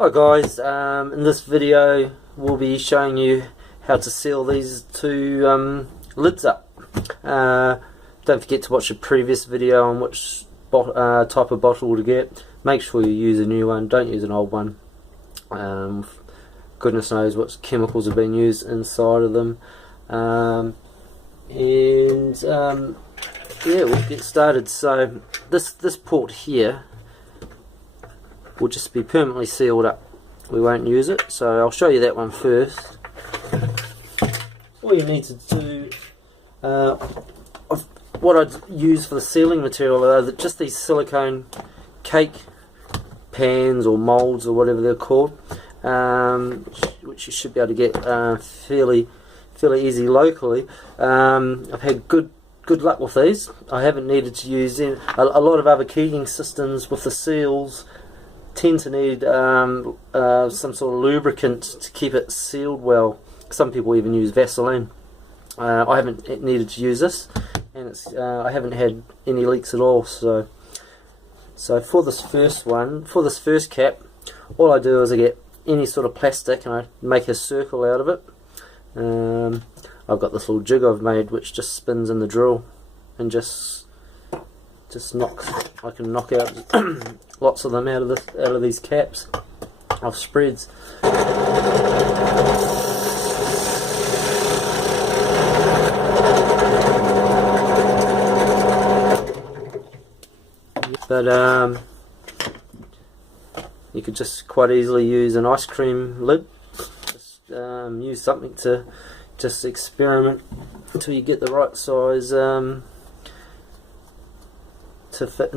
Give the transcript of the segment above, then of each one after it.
Hi guys, in this video we'll be showing you how to seal these two lids up. Don't forget to watch the previous video on which type of bottle to get. Make sure you use a new one, don't use an old one. Goodness knows what chemicals have been used inside of them. Yeah, we'll get started. So this port here will just be permanently sealed up. We won't use it, so I'll show you that one first. All you need to do, what I'd use for the sealing material are just these silicone cake pans or moulds or whatever they're called, which you should be able to get fairly easy locally. I've had good luck with these. I haven't needed to use any. A lot of other keying systems with the seals tend to need some sort of lubricant to keep it sealed well. Some people even use Vaseline. I haven't needed to use this, and I haven't had any leaks at all. So for this first cap, all I do is I get any sort of plastic and I make a circle out of it. I've got this little jig I've made which just spins in the drill and just knocks. I can knock out lots of them out of these caps of spreads. But you could just quite easily use an ice cream lid. Just use something to just experiment until you get the right size to fit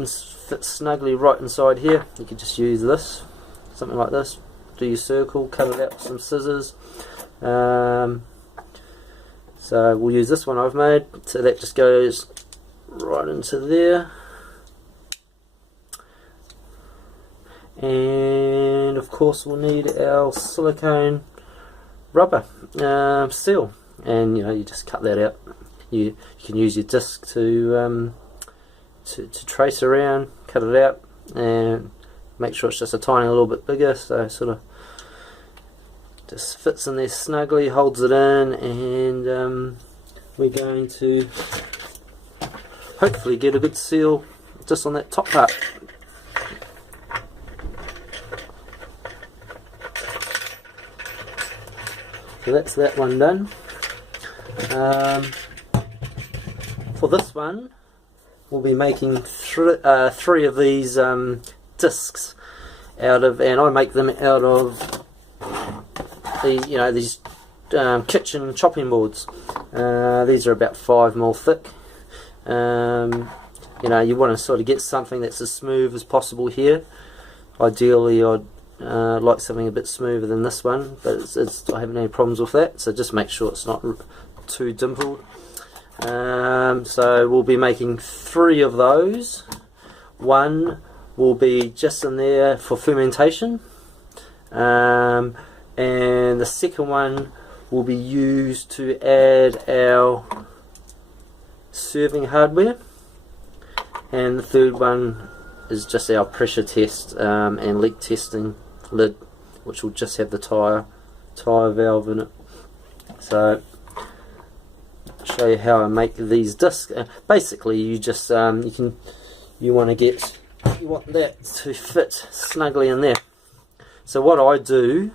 snugly right inside here. You could just use this, something like this. Do your circle, cut it out with some scissors. So we'll use this one I've made. So that just goes right into there. And of course we'll need our silicone rubber seal, and you just cut that out. You can use your disc to trace around, cut it out, and make sure it's just a tiny little bit bigger, so it sort of just fits in there snugly, holds it in, and we're going to hopefully get a good seal just on that top part. So that's that one done. For this one, we'll be making three of these discs out of, and I make them out of these kitchen chopping boards. These are about 5mm thick. You want to sort of get something that's as smooth as possible here. Ideally, I'd like something a bit smoother than this one, but I haven't any problems with that, so just make sure it's not too dimpled. So we'll be making 3 of those. One will be just in there for fermentation, and the second one will be used to add our serving hardware, and the third one is just our pressure test and leak testing lid, which will just have the tyre valve in it. So I'll show you how I make these discs. Basically, you just you want that to fit snugly in there. So what I do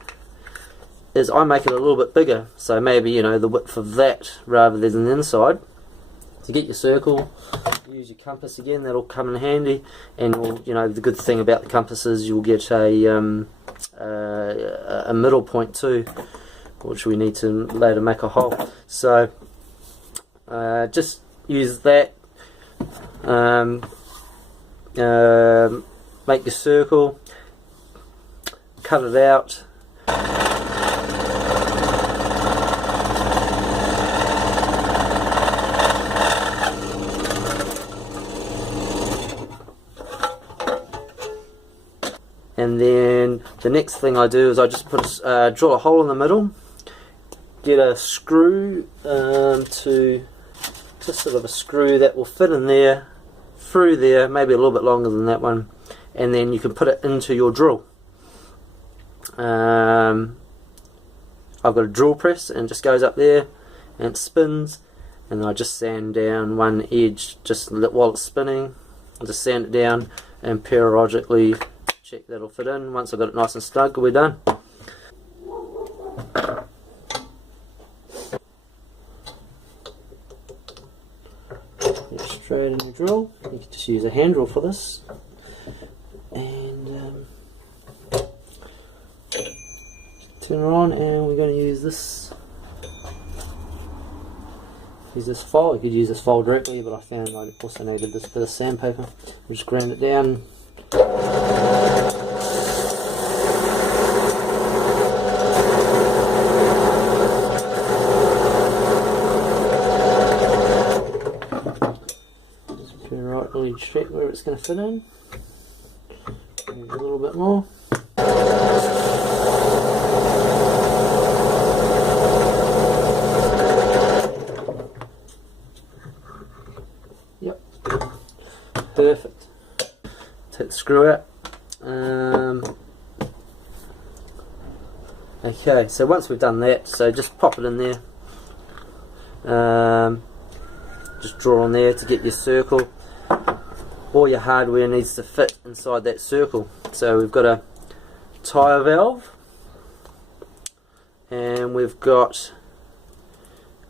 is I make it a little bit bigger, so maybe the width of that rather than the inside. To get your circle, use your compass again. That'll come in handy, and the good thing about the compass is you'll get a middle point too, which we need to later make a hole. So just use that. Make your circle, cut it out. And then the next thing I do is I just drill a hole in the middle, get a screw just sort of a screw that will fit in there, through there, maybe a little bit longer than that one, and then you can put it into your drill. I've got a drill press and it just goes up there and it spins, and then I just sand down one edge just while it's spinning. I'll just sand it down and periodically check that'll fit in. Once I've got it nice and snug, we're done. Straight in the drill. You can just use a hand drill for this, and turn it on, and we're going to use this. Use this file. You could use this file directly, but I found I also needed this bit of sandpaper. We just ground it down. Periodically check where it's going to fit in. Maybe a little bit more. Yep, perfect. Take the screw out. Okay, so once we've done that, so just pop it in there. Just draw on there to get your circle. All your hardware needs to fit inside that circle. So we've got a tyre valve, and we've got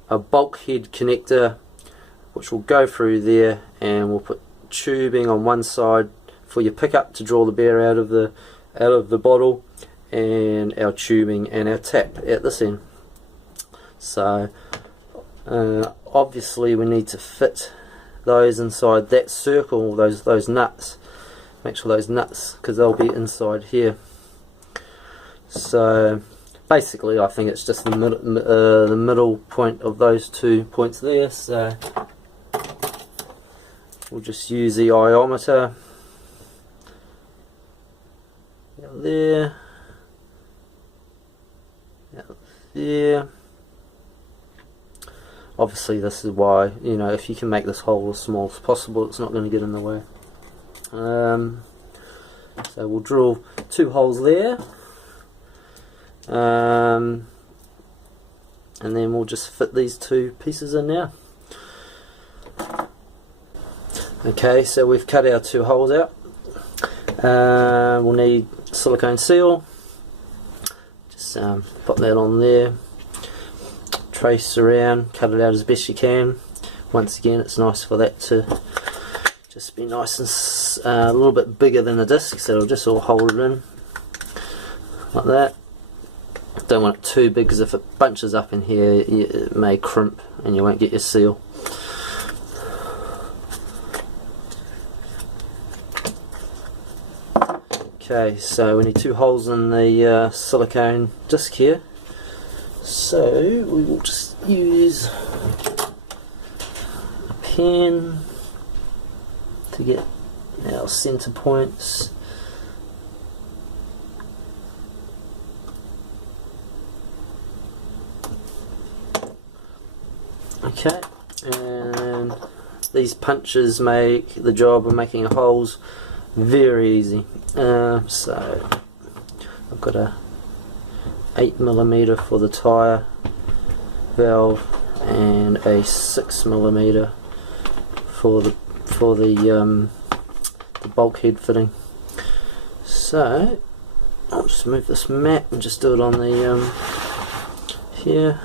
a bulkhead connector which will go through there, and we'll put tubing on one side for your pickup to draw the beer out of the bottle, and our tubing and our tap at this end. So obviously we need to fit those inside that circle, those nuts. Make sure those nuts, because they'll be inside here. So basically I think it's just the middle point of those 2 points there. So we'll just use the iometer out there, out there. Obviously this is why, you know, if you can make this hole as small as possible, it's not going to get in the way. So we'll drill 2 holes there, and then we'll just fit these 2 pieces in now. Okay, so we've cut our 2 holes out. We'll need silicone seal. Just put that on there. Trace around, cut it out as best you can. Once again, it's nice for that to just be nice and a little bit bigger than the disc, so it'll just all hold it in like that. Don't want it too big, because if it bunches up in here, it may crimp and you won't get your seal. Okay, so we need 2 holes in the silicone disc here. So we will just use a pen to get our center points. Okay, and these punches make the job of making holes very easy. So I've got a 8mm for the tyre valve and a 6mm for the bulkhead fitting. So I'll just move this mat and just do it on the here.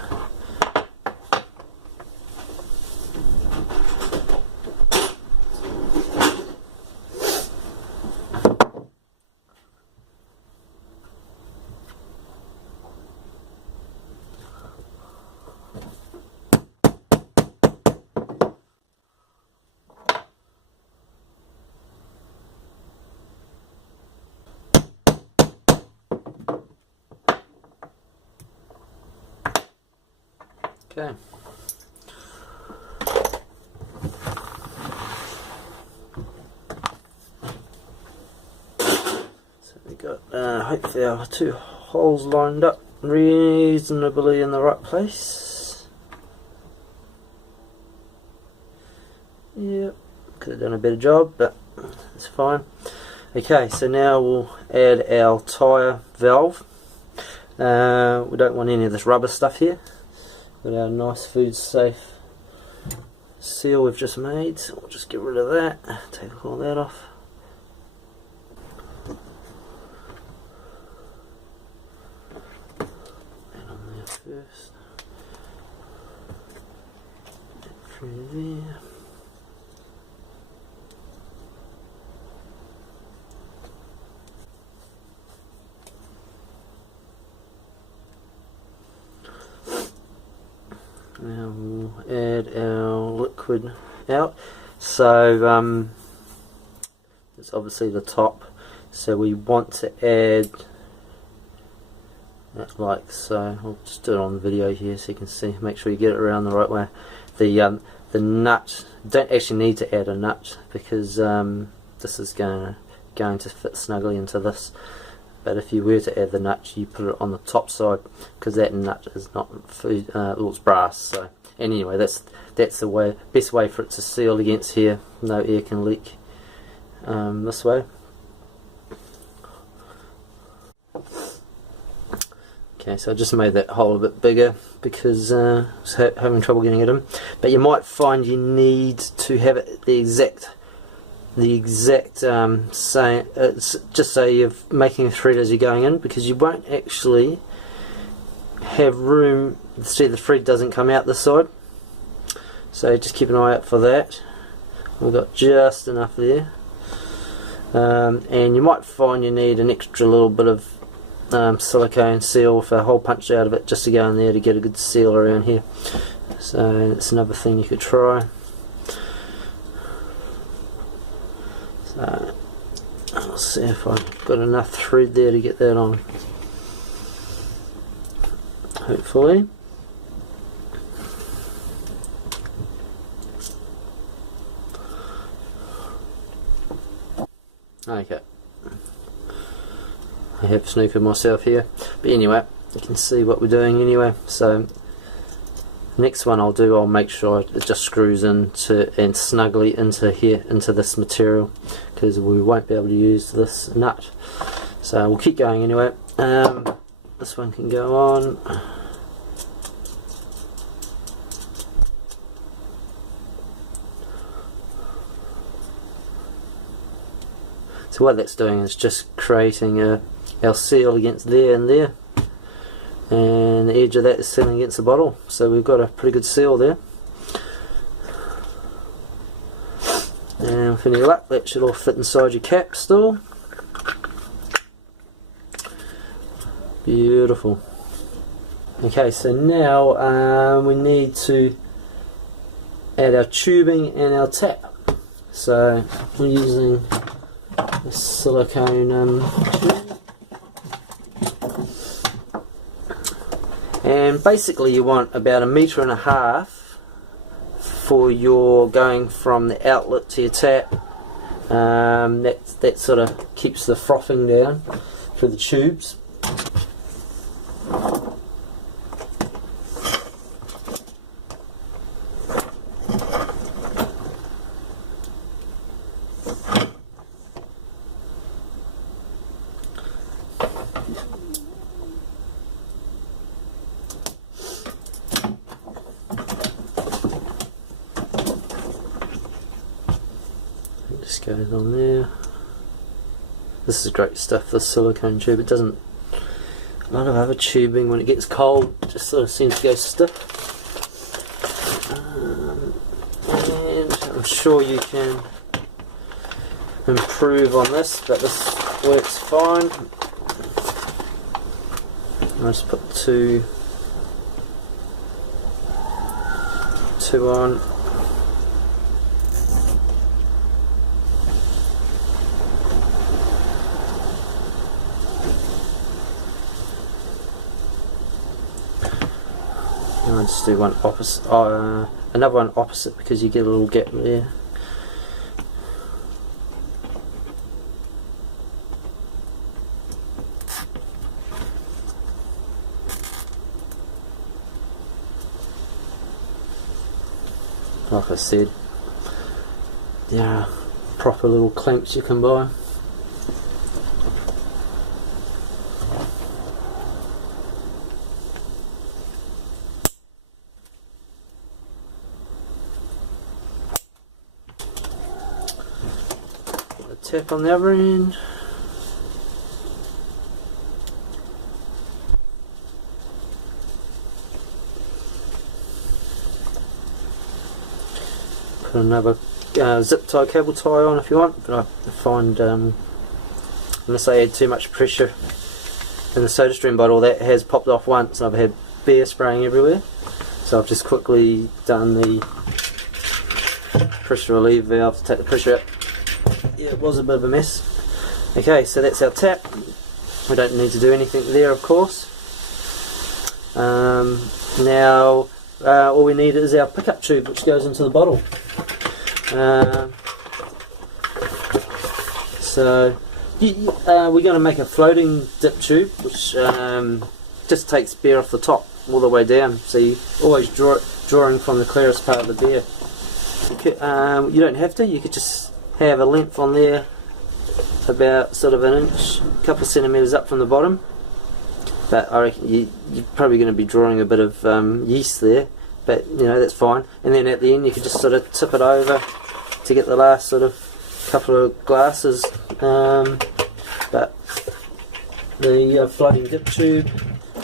Okay. So we got hopefully our 2 holes lined up reasonably in the right place. Yep, could have done a better job, but it's fine. Okay, so now we'll add our tyre valve. We don't want any of this rubber stuff here. Got our nice food safe seal we've just made, so we'll just get rid of that, take all that off. And on there first. Through there. Now we'll add our liquid out. So it's obviously the top, so we want to add that like so. I'll just do it on the video here so you can see, make sure you get it around the right way. The nut, don't actually need to add a nut because this is going to fit snugly into this. But if you were to add the nut, you put it on the top side because that nut is not food, well, it's brass. So anyway, that's the best way for it to seal against here. No air can leak this way. Okay, so I just made that hole a bit bigger because I was having trouble getting it in. But you might find you need to have it the exact say, just say you're making a thread as you're going in, because you won't actually have room. See, the thread doesn't come out this side, so just keep an eye out for that. We've got just enough there, and you might find you need an extra little bit of silicone seal with a hole punched out of it just to go in there to get a good seal around here. So that's another thing you could try. So I'll see if I've got enough thread there to get that on. Hopefully. Okay. I have snookered myself here, but anyway, you can see what we're doing anyway. So next one I'll make sure it just screws into and snugly into here, into this material, because we won't be able to use this nut. So we'll keep going anyway. This one can go on. So what that's doing is just creating our seal against there and there. And the edge of that is sealing against the bottle, so we've got a pretty good seal there. And with any luck, that should all fit inside your cap still. Beautiful. Okay, so now we need to add our tubing and our tap. So we're using a silicone tube. And basically you want about 1.5 meters for your going from the outlet to your tap. That sort of keeps the frothing down through the tubes. Just goes on there. This is great stuff, this silicone tube. It doesn't, a lot of other tubing when it gets cold just sort of seems to go stiff. And I'm sure you can improve on this, but this works fine. I'll just put two on. I'll just do one opposite, another one opposite, because you get a little gap there. Like I said, there are proper little clamps you can buy. tap on the other end. Put another zip tie, cable tie on if you want, but I find unless I add too much pressure in the soda stream bottle, that has popped off once and I've had beer spraying everywhere. So I've just quickly done the pressure relief valve to take the pressure out. Yeah, it was a bit of a mess. Okay, so that's our tap. We don't need to do anything there, of course. Now all we need is our pickup tube, which goes into the bottle. So we're going to make a floating dip tube, which just takes beer off the top all the way down. So you always drawing from the clearest part of the beer. You don't have to. You could just have a length on there, about sort of an inch, a couple of centimetres up from the bottom. But I reckon you're probably going to be drawing a bit of yeast there. But you know, that's fine. And then at the end you could just sort of tip it over to get the last sort of couple of glasses. But the floating dip tube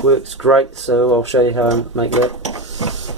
works great, so I'll show you how I make that.